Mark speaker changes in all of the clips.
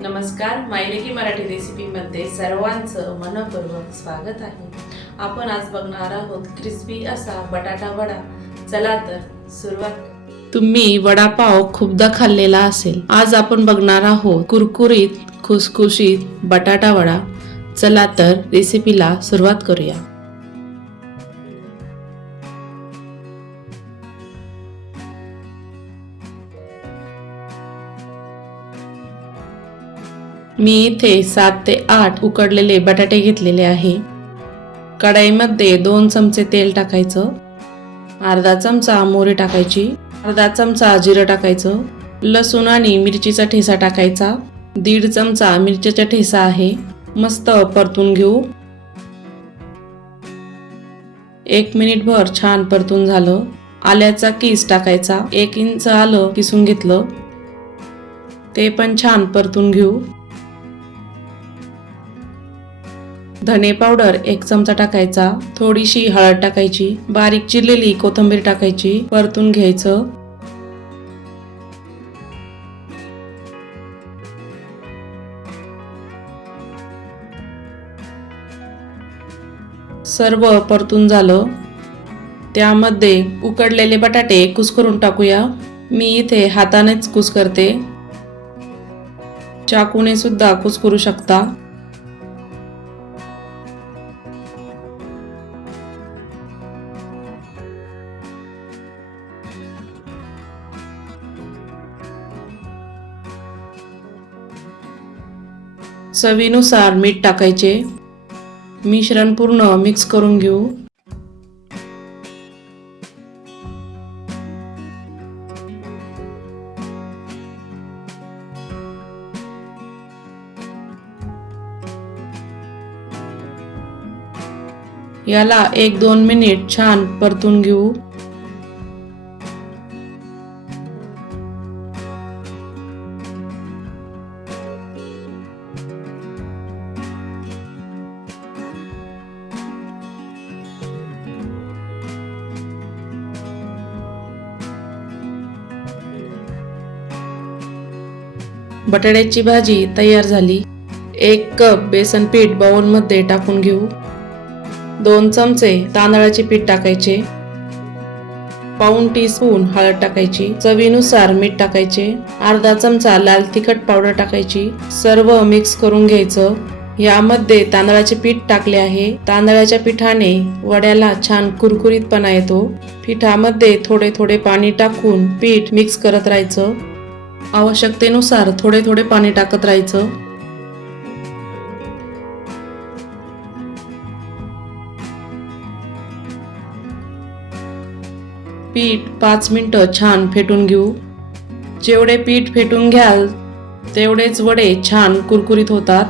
Speaker 1: नमस्कार मायलेकी मराठी रेसिपीमध्ये सर्वांचं मनपूर्वक स्वागत आहे. आपण आज बघणार आहोत क्रिस्पी असा बटाटा वडा. चला तर सुरुवात तुम्ही वडापाव खूपदा खाल्लेला असेल. आज आपण बघणार आहोत कुरकुरीत खुसखुशीत बटाटा वडा. चला तर रेसिपीला सुरुवात करूया. मी इथे सात ते आठ उकडलेले बटाटे घेतलेले आहे. कढाईमध्ये दोन चमचे तेल टाकायचं. अर्धा चमचा मोहरी टाकायची. अर्धा चमचा जिरं टाकायचं. लसूण आणि मिरचीचा ठेसा टाकायचा. दीड चमचा मिरचीचा ठेसा आहे. मस्त परतून घेऊ. एक मिनिटभर छान परतून झालं. आल्याचा किस टाकायचा. एक इंच आलं किसून घेतलं. ते पण छान परतून घेऊ. धने पावडर एक चमचा टाकायचा थोडीशी हळद टाकायची बारीक चिरलेली कोथिंबीर टाकायची परतून घ्यायचं. सर्व परतून झालं. त्यामध्ये उकडलेले बटाटे कुसकरून टाकूया. मी इथे हातानेच कुस करते. चाकूने सुद्धा कुस करू शकता. चवीनुसार मीठ टाकायचे. मिश्रण पूर्ण मिक्स करून घेऊ. याला एक दोन मिनिट छान परतून घेऊ. बटाट्याची भाजी तयार झाली. एक कप बेसन पीठ बाउलमध्ये टाकून घेऊ. दोन चमचे तांदळाचे पीठ टाकायचे. पाऊन टी स्पून हळद टाकायची. चवीनुसार मीठ टाकायचे. अर्धा चमचा लाल तिखट पावडर टाकायची. सर्व मिक्स करून घ्यायचं. यामध्ये तांदळाचे पीठ टाकले आहे. तांदळाच्या पिठाने वड्याला छान कुरकुरीतपणा येतो. पिठामध्ये थोडे थोडे पाणी टाकून पीठ मिक्स करत राहायचं. आवश्यकतेनुसार थोडे थोडे पाणी टाकत राहायचं. पीठ पाच मिनिटं छान फेटून घेऊ. जेवढे पीठ फेटून घ्याल तेवढेच वडे छान कुरकुरीत होतात.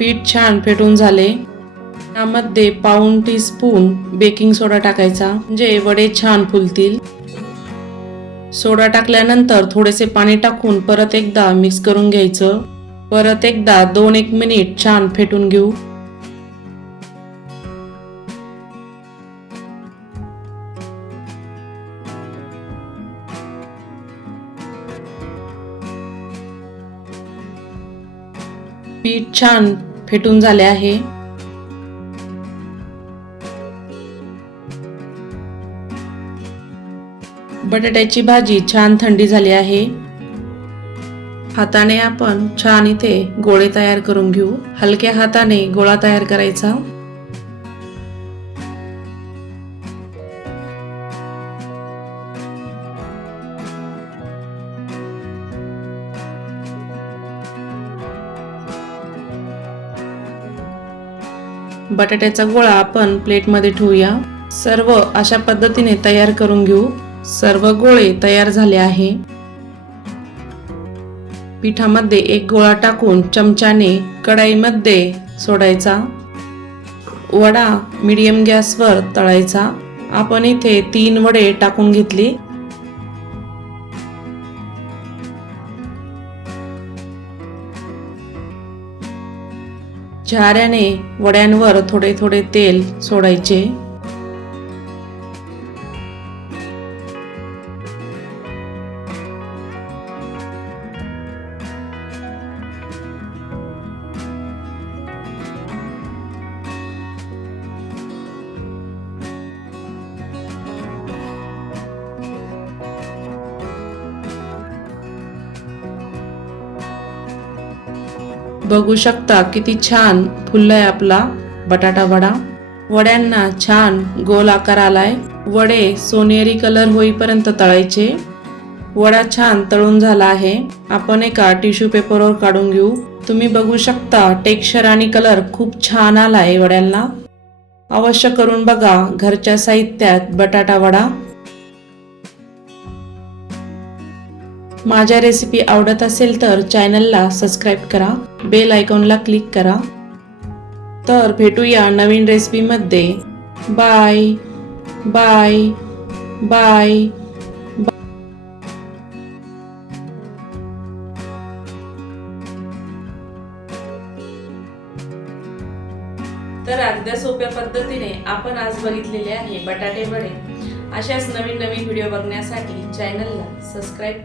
Speaker 1: पीठ छान फेटून झाले. त्यामध्ये पाऊन टी स्पून बेकिंग सोडा टाकायचा. म्हणजे वडे छान फुलतील. सोडा टाकल्यानंतर थोडेसे पाणी टाकून परत एकदा मिक्स करून घ्यायचं. परत एकदा दोन एक मिनिट छान फेटून घेऊ. पीठ छान फेटून झाले आहे. बटाट्याची भाजी छान थंडी झाली आहे. हाताने आपण छान इथे गोळे तयार करून घेऊ. हलक्या हाताने गोळा तयार करायचा. बटाट्याचा गोळा आपण प्लेटमध्ये ठेवूया. सर्व अशा पद्धतीने तयार करून घेऊ. सर्व गोळे तयार झाले आहे. पिठामध्ये एक गोळा टाकून चमच्याने कढाईमध्ये सोडायचा. वडा मीडियम गॅसवर तळायचा. आपण इथे तीन वडे टाकून घेतली. झाऱ्याने वड्यांवर थोडे थोडे तेल सोडायचे. बघू शकता किती छान फुललाय आपला बटाटा वडा. वड्यांना छान गोल आकार आलाय. वडे सोनेरी कलर होईपर्यंत तळायचे. वडा छान तळून झाला आहे. आपण एका टिश्यू पेपरवर काढून घेऊ. तुम्ही बघू शकता टेक्स्चर आणि कलर खूप छान आलाय वड्यांना. अवश्य करून बघा घरच्या साहित्यात बटाटा वडा. माझ्या रेसिपी आवडत असेल तर चॅनलला सबस्क्राईब करा बेल आयकॉनला क्लिक करा. तर भेटूया नवीन रेसिपीमध्ये बाय बाय बाय तर अगद्या सोप्या पद्धतीने आपण आज बघितलेले आहे बटाटे वडे. अशाच नवीन नवीन व्हिडिओ बघण्यासाठी चॅनलला सबस्क्राईब